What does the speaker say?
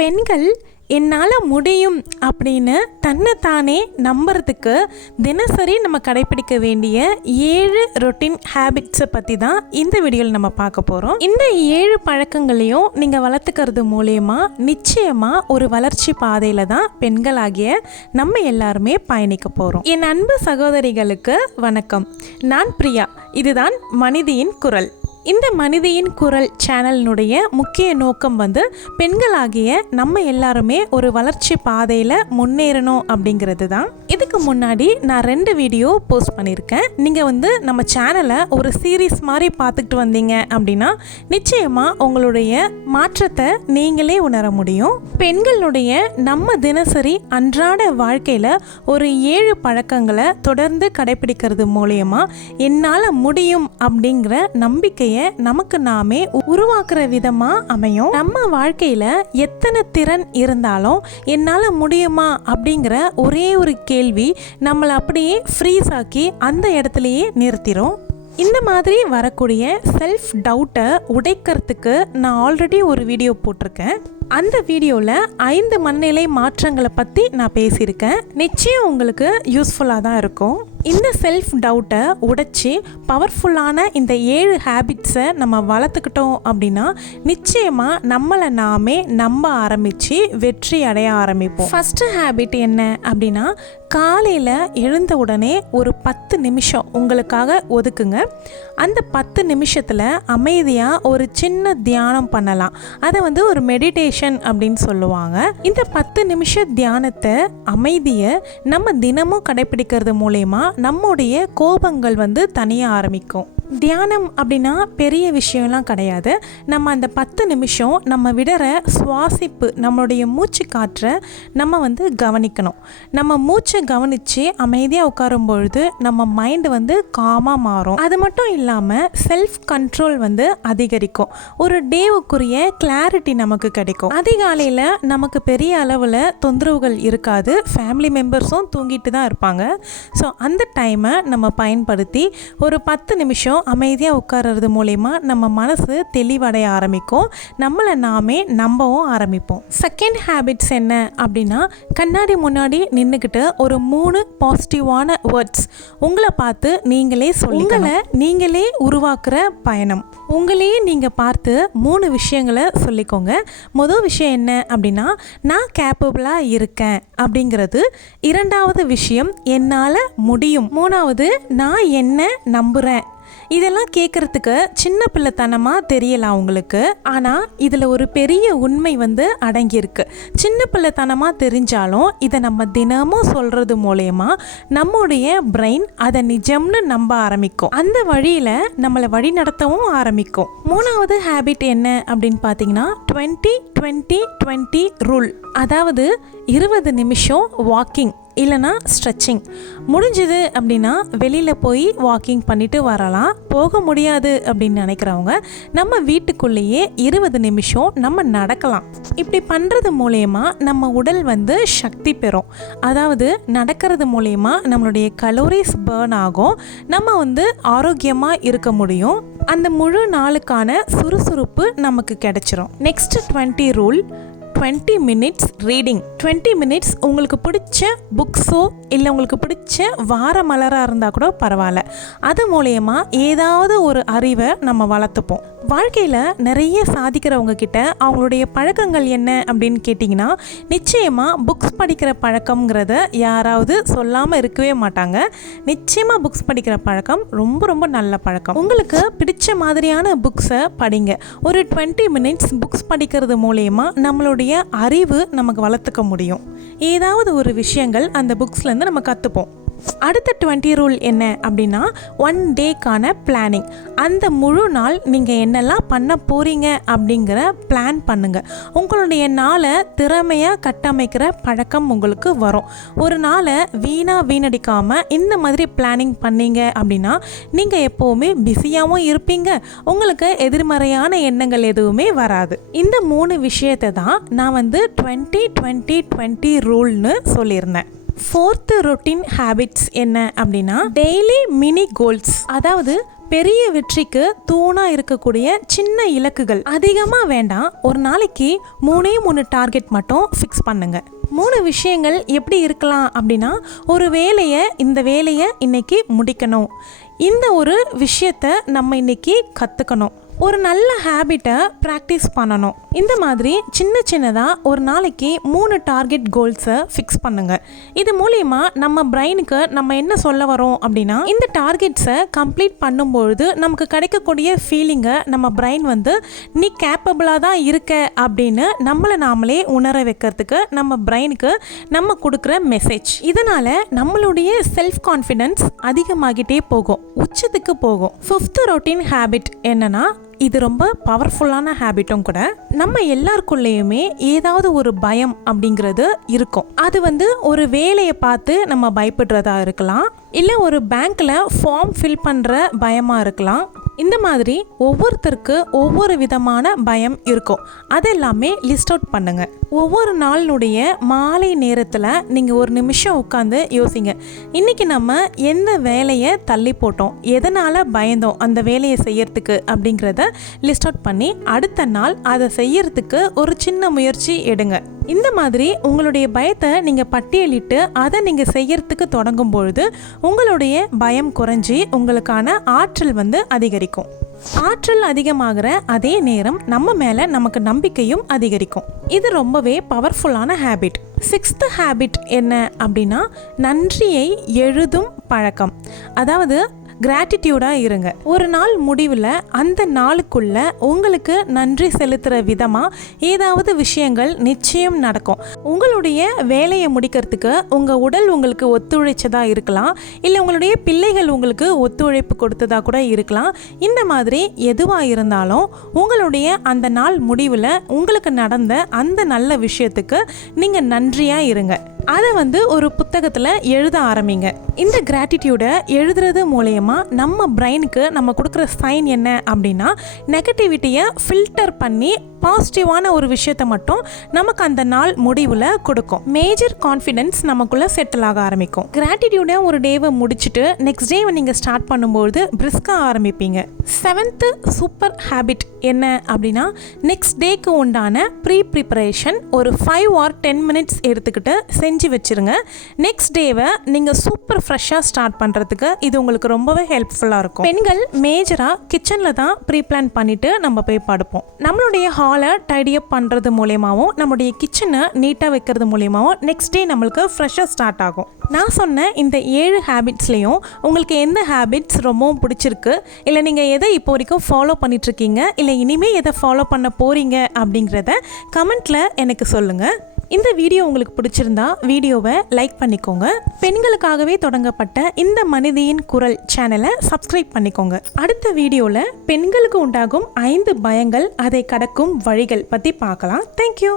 பெண்கள் என்னால் முடியும் அப்படின்னு தன்னைத்தானே நம்புறதுக்கு தினசரி நம்ம கடைப்பிடிக்க வேண்டிய ஏழு ரொட்டீன் ஹேபிட்ஸை பற்றி தான் இந்த வீடியோவில் நம்ம பார்க்க போகிறோம் இந்த ஏழு பழக்கங்களையும் நீங்கள் வளர்த்துக்கிறது மூலயமா நிச்சயமாக ஒரு வளர்ச்சி பாதையில் தான் பெண்களாகிய நம்ம எல்லாருமே பயணிக்க போகிறோம் என் அன்பு சகோதரிகளுக்கு வணக்கம். நான் பிரியா. இதுதான் மனிதியின் குரல். இந்த மனிதியின் குரல் சேனலினுடைய முக்கிய நோக்கம் வந்து பெண்களாகிய நம்ம எல்லாருமே ஒரு வளர்ச்சி பாதையில் முன்னேறணும் அப்படிங்கிறது தான். இதுக்கு முன்னாடி நான் ரெண்டு வீடியோ போஸ்ட் பண்ணியிருக்கேன். நீங்கள் வந்து நம்ம சேனலை ஒரு சீரீஸ் மாதிரி பார்த்துக்கிட்டு வந்தீங்க அப்படின்னா நிச்சயமாக உங்களுடைய மாற்றத்தை நீங்களே உணர முடியும். பெண்களுடைய நம்ம தினசரி அன்றாட வாழ்க்கையில் ஒரு ஏழு பழக்கங்களை தொடர்ந்து கடைபிடிக்கிறது மூலயமா என்னால் முடியும் அப்படிங்கிற நம்பிக்கையை நமக்கு நாமே உருவாக்குற விதமாக அமையும். நம்ம வாழ்க்கையில் எத்தனை திறன் இருந்தாலும் என்னால் முடியுமா அப்படிங்கிற ஒரே ஒரு கேள்வி நம்மளை அப்படியே ஃப்ரீஸ் ஆக்கி அந்த இடத்துலையே நிறுத்திடும் இந்த மாதிரி வரக்கூடிய செல்ஃப் டவுட்டை உடைக்கிறதுக்கு நான் ஆல்ரெடி ஒரு வீடியோ போட்டிருக்கேன். அந்த வீடியோவில் ஐந்து மனநிலை மாற்றங்களை பற்றி நான் பேசியிருக்கேன். நிச்சயம் உங்களுக்கு யூஸ்ஃபுல்லாக தான் இருக்கும். இந்த செல்ஃப் டவுட்டை உடைச்சி பவர்ஃபுல்லான இந்த ஏழு ஹேபிட்ஸை நம்ம வளர்த்துக்கிட்டோம் அப்படின்னா நிச்சயமாக நம்மளை நாமே நம்ப ஆரம்பித்து வெற்றி அடைய ஆரம்பிப்போம். ஃபஸ்ட்டு ஹேபிட் என்ன அப்படின்னா காலையில் எழுந்த உடனே ஒரு பத்து நிமிஷம் உங்களுக்காக ஒதுக்குங்க. அந்த பத்து நிமிஷத்தில் அமைதியாக ஒரு சின்ன தியானம் பண்ணலாம். அதை வந்து ஒரு மெடிடேஷன் அப்படின்னு சொல்லுவாங்க. இந்த பத்து நிமிஷ தியானத்தை அமைதியை நம்ம தினமும் கடைப்பிடிக்கிறது மூலயமா நம்முடைய கோபங்கள் வந்து தனிய ஆரம்பிக்கும். தியானம் அப்படின்னா பெரிய விஷயம்லாம் கிடையாது. நம்ம அந்த பத்து நிமிஷம் நம்ம விடுற சுவாசிப்பு நம்மளுடைய மூச்சு காற்றை நம்ம வந்து கவனிக்கணும். நம்ம மூச்சை கவனித்து அமைதியாக உட்காரும் பொழுது நம்ம மைண்டு வந்து காமாக மாறும். அது மட்டும் இல்லாமல் செல்ஃப் கண்ட்ரோல் வந்து அதிகரிக்கும். ஒரு டேவுக்குரிய கிளாரிட்டி நமக்கு கிடைக்கும். அதிகாலையில் நமக்கு பெரிய அளவில் தொந்தரவுகள் இருக்காது. ஃபேமிலி மெம்பர்ஸும் தூங்கிட்டு தான் இருப்பாங்க. ஸோ அந்த டைமை நம்ம பயன்படுத்தி ஒரு பத்து நிமிஷம் அமைதியாக உட்கார்றது மூலயமா நம்ம மனசு தெளிவடைய ஆரம்பிக்கும். நம்மளை நாமே நம்பவும் ஆரம்பிப்போம். செகண்ட் ஹேபிட்ஸ் என்ன அப்படின்னா கண்ணாடி முன்னாடி நின்றுக்கிட்டு ஒரு மூணு பாசிட்டிவான வேர்ட்ஸ் உங்களை பார்த்து நீங்களே சொல்லுங்களை நீங்களே உருவாக்குற பயணம். உங்களையே நீங்கள் பார்த்து மூணு விஷயங்களை சொல்லிக்கோங்க. முதல் விஷயம் என்ன அப்படின்னா நான் கேப்பபிளாக இருக்கேன் அப்படிங்கிறது. இரண்டாவது விஷயம் என்னால் முடியும். மூணாவது நான் என்ன நம்புகிறேன் இதெல்லாம் கேட்குறதுக்கு சின்ன பிள்ளைத்தனமாக தெரியலாம் உங்களுக்கு ஆனால் இதில் ஒரு பெரிய உண்மை வந்து அடங்கியிருக்கு. சின்ன பிள்ளைத்தனமாக தெரிஞ்சாலும் இதை நம்ம தினமும் சொல்கிறது மூலயமா நம்முடைய பிரெயின் அதை நிஜம்னு நம்ப ஆரம்பிக்கும். அந்த வழியில் நம்மளை வழி நடத்தவும் ஆரம்பிக்கும். மூணாவது ஹேபிட் என்ன அப்படின்னு பார்த்தீங்கன்னா டுவெண்ட்டி டுவெண்ட்டி டுவெண்ட்டி ரூல் அதாவது இருபது நிமிஷம் வாக்கிங் இல்லைனா ஸ்ட்ரெச்சிங் முடிஞ்சது அப்படின்னா வெளியில் போய் வாக்கிங் பண்ணிட்டு வரலாம். போக முடியாது அப்படின்னு நினைக்கிறவங்க நம்ம வீட்டுக்குள்ளேயே இருபது நிமிஷம் நம்ம நடக்கலாம். இப்படி பண்ணுறது மூலயமா நம்ம உடல் வந்து சக்தி பெறும். அதாவது நடக்கிறது மூலயமா நம்மளுடைய கலோரிஸ் பேர்ன் ஆகும். நம்ம வந்து ஆரோக்கியமாக இருக்க முடியும். அந்த முழு நாளுக்கான சுறுசுறுப்பு நமக்கு கிடைச்சிரும். Next twenty rule twenty minutes reading twenty minutes உங்களுக்கு பிடிச்ச புக்ஸோ இல்லை உங்களுக்கு பிடிச்ச வார மலராக இருந்தால் கூட பரவாயில்ல. அது மூலயமா ஏதாவது ஒரு அறிவை நம்ம வளர்த்துப்போம். வாழ்க்கையில் நிறைய சாதிக்கிறவங்க கிட்ட அவங்களுடைய பழக்கங்கள் என்ன அப்படின்னு கேட்டிங்கன்னா நிச்சயமாக புக்ஸ் படிக்கிற பழக்கங்கிறத யாராவது சொல்லாமல் இருக்கவே மாட்டாங்க. நிச்சயமாக புக்ஸ் படிக்கிற பழக்கம் ரொம்ப ரொம்ப நல்ல பழக்கம். உங்களுக்கு பிடிச்ச மாதிரியான புக்ஸை படிங்க. ஒரு டுவெண்ட்டி மினிட்ஸ் புக்ஸ் படிக்கிறது மூலயமா நம்மளுடைய அறிவு நமக்கு வளர்த்துக்க முடியும். ஏதாவது ஒரு விஷயங்கள் அந்த புக்ஸ்லேருந்து நம்ம கற்றுப்போம் அடுத்த டுவெண்ட்டி ரூல் என்ன அப்படின்னா ஒன் டேக்கான பிளானிங் அந்த முழு நாள் நீங்கள் என்னெல்லாம் பண்ண போகிறீங்க அப்படிங்கிற பிளான் பண்ணுங்கள் உங்களுடைய நாளை திறமையாக கட்டமைக்கிற பழக்கம் உங்களுக்கு வரும். ஒரு நாளை வீணாக வீணடிக்காமல் இந்த மாதிரி பிளானிங் பண்ணீங்க அப்படின்னா நீங்கள் எப்போவுமே பிஸியாகவும் இருப்பீங்க. உங்களுக்கு எதிர்மறையான எண்ணங்கள் எதுவுமே வராது. இந்த மூணு விஷயத்தை தான் நான் வந்து டுவெண்ட்டி டுவெண்ட்டி டுவெண்ட்டி ரூல்னு சொல்லியிருந்தேன். ஃபோர்த்து ரொட்டீன் ஹேபிட்ஸ் என்ன அப்படின்னா டெய்லி மினி கோல்ஸ் அதாவது பெரிய வெற்றிக்கு தூணா இருக்கக்கூடிய சின்ன இலக்குகள். அதிகமாக வேண்டாம் ஒரு நாளைக்கு மூணே மூணு டார்கெட் மட்டும் ஃபிக்ஸ் பண்ணுங்க. மூணு விஷயங்கள் எப்படி இருக்கலாம் அப்படின்னா ஒரு வேலையை இந்த வேலையை இன்னைக்கு முடிக்கணும். இந்த ஒரு விஷயத்தை நம்ம இன்னைக்கு கற்றுக்கணும் ஒரு நல்ல ஹேபிட்டை ப்ராக்டிஸ் பண்ணணும். இந்த மாதிரி சின்ன சின்னதாக ஒரு நாளைக்கு மூணு டார்கெட் கோல்ஸை ஃபிக்ஸ் பண்ணுங்க. இது மூலியமா நம்ம பிரெயினுக்கு நம்ம என்ன சொல்ல வரோம் அப்படின்னா இந்த டார்கெட்ஸை கம்ப்ளீட் பண்ணும்பொழுது நமக்கு கிடைக்கக்கூடிய ஃபீலிங்கை நம்ம பிரெயின் வந்து நீ கேப்பபிளாக தான் இருக்க அப்படின்னு நம்மளை நாமளே உணர வைக்கிறதுக்கு நம்ம பிரெயினுக்கு நம்ம கொடுக்குற மெசேஜ் இதனால் நம்மளுடைய செல்ஃப் கான்ஃபிடென்ஸ் அதிகமாகிட்டே போகும். உச்சத்துக்கு போகும். ஃபிஃப்த் ரொட்டீன் ஹேபிட் என்னன்னா இது ரொம்ப பவர்ஃபுல்லான ஹேபிட்டும் கூட நம்ம எல்லாருக்குள்ளேயுமே ஏதாவது ஒரு பயம் அப்படிங்கிறது இருக்கும். அது வந்து ஒரு வேலையை பார்த்து நம்ம பயப்படுறதா இருக்கலாம் இல்லை ஒரு பேங்க்கில் ஃபார்ம் ஃபில் பண்ணுற பயமாக இருக்கலாம். இந்த மாதிரி ஒவ்வொருத்தருக்கு ஒவ்வொரு விதமான பயம் இருக்கும். அதெல்லாமே லிஸ்ட் அவுட் பண்ணுங்க. ஒவ்வொரு நாளினுடைய மாலை நேரத்தில் நீங்கள் ஒரு நிமிஷம் உட்காந்து யோசிங்க. இன்னைக்கு நம்ம எந்த வேலையை தள்ளி போட்டோம்? எதனால் பயந்தோம் அந்த வேலையை செய்யறதுக்கு அப்படிங்கிறத லிஸ்ட் அவுட் பண்ணி அடுத்த நாள் அதை செய்யறதுக்கு ஒரு சின்ன முயற்சி எடுங்க. இந்த மாதிரி உங்களுடைய பயத்தை நீங்கள் பட்டியலிட்டு அதை நீங்கள் செய்யறதுக்கு தொடங்கும் பொழுது உங்களுடைய பயம் குறைஞ்சி உங்களுக்கான ஆற்றல் வந்து அதிகரிக்கும். ஆற்றல் அதிகமாகிற அதே நேரம் நம்ம மேலே நமக்கு நம்பிக்கையும் அதிகரிக்கும். இது ரொம்பவே பவர்ஃபுல்லான ஹேபிட் சிக்ஸ்த்து ஹேபிட் என்ன அப்படின்னா நன்றியை எழுதும் பழக்கம். அதாவது கிராட்டிடியூடாக இருங்க. ஒரு நாள் முடிவில் அந்த நாளுக்குள்ள உங்களுக்கு நன்றி செலுத்துகிற விதமாக ஏதாவது விஷயங்கள் நிச்சயம் நடக்கும். உங்களுடைய வேலையை முடிக்கிறதுக்கு உங்கள் உடல் உங்களுக்கு ஒத்துழைச்சதாக இருக்கலாம். இல்லை உங்களுடைய பிள்ளைகள் உங்களுக்கு ஒத்துழைப்பு கொடுத்ததாக கூட இருக்கலாம். இந்த மாதிரி எதுவாக இருந்தாலும் உங்களுடைய அந்த நாள் முடிவில் உங்களுக்கு நடந்த அந்த நல்ல விஷயத்துக்கு நீங்கள் நன்றியாக இருங்க. அதை வந்து ஒரு புத்தகத்தில் எழுத ஆரம்பிங்க. இந்த கிராட்டிடியூடை எழுதுறது மூலயமா நம்ம பிரெயினுக்கு நம்ம கொடுக்குற சைன் என்ன அப்படின்னா நெகட்டிவிட்டியை ஃபில்டர் பண்ணி பாசிட்டிவான ஒரு விஷயத்தை மட்டும் நமக்கு அந்த நாள் முடிவில் கொடுக்கும். மேஜர் கான்ஃபிடென்ஸ் நமக்குள்ளே செட்டில் ஆக ஆரம்பிக்கும். கிராட்டிடியூடாக ஒரு டேவை முடிச்சுட்டு நெக்ஸ்ட் டேவை நீங்கள் ஸ்டார்ட் பண்ணும்போது பிரிஸ்காக ஆரம்பிப்பீங்க. செவன்த்து சூப்பர் ஹேபிட் என்ன அப்படின்னா நெக்ஸ்ட் டேக்கு உண்டான ப்ரீ ப்ரிப்பரேஷன் ஒரு ஃபைவ் ஆர் டென் மினிட்ஸ் எடுத்துக்கிட்டு செஞ்சு வச்சுருங்க. நெக்ஸ்ட் டேவை நீங்கள் சூப்பர் ஃப்ரெஷ்ஷாக ஸ்டார்ட் பண்ணுறதுக்கு இது உங்களுக்கு ரொம்பவே ஹெல்ப்ஃபுல்லாக இருக்கும். பெண்கள் மேஜராக கிச்சனில் தான் ப்ரீ பிளான் பண்ணிவிட்டு நம்ம போய் படுப்போம். நம்மளுடைய ஹாலை டைடியப் பண்ணுறது மூலியமாகவும் நம்முடைய கிச்சனை நீட்டாக வைக்கிறது மூலியமாகவும் நெக்ஸ்ட் டே நம்மளுக்கு ஃப்ரெஷ்ஷாக ஸ்டார்ட் ஆகும். நான் சொன்ன இந்த ஏழு ஹேபிட்ஸ்லேயும் உங்களுக்கு எந்த ஹேபிட்ஸ் ரொம்பவும் பிடிச்சிருக்கு? இல்லை நீங்கள் எதை இப்போ வரைக்கும் ஃபாலோ பண்ணிகிட்ருக்கீங்க இல்லை இனிமேல் எதை ஃபாலோ பண்ண போகிறீங்க அப்படிங்கிறத கமெண்ட்டில் எனக்கு சொல்லுங்கள் இந்த வீடியோ உங்களுக்கு பிடிச்சிருந்தா வீடியோவை லைக் பண்ணிக்கோங்க. பெண்களுக்காகவே தொடங்கப்பட்ட இந்த மனிதியின் குரல் சேனலை சப்ஸ்கிரைப் பண்ணிக்கோங்க. அடுத்த வீடியோவில் பெண்களுக்கு உண்டாகும் ஐந்து பயங்கள் அதை கடக்கும் வழிகள் பற்றி பார்க்கலாம். தேங்க்யூ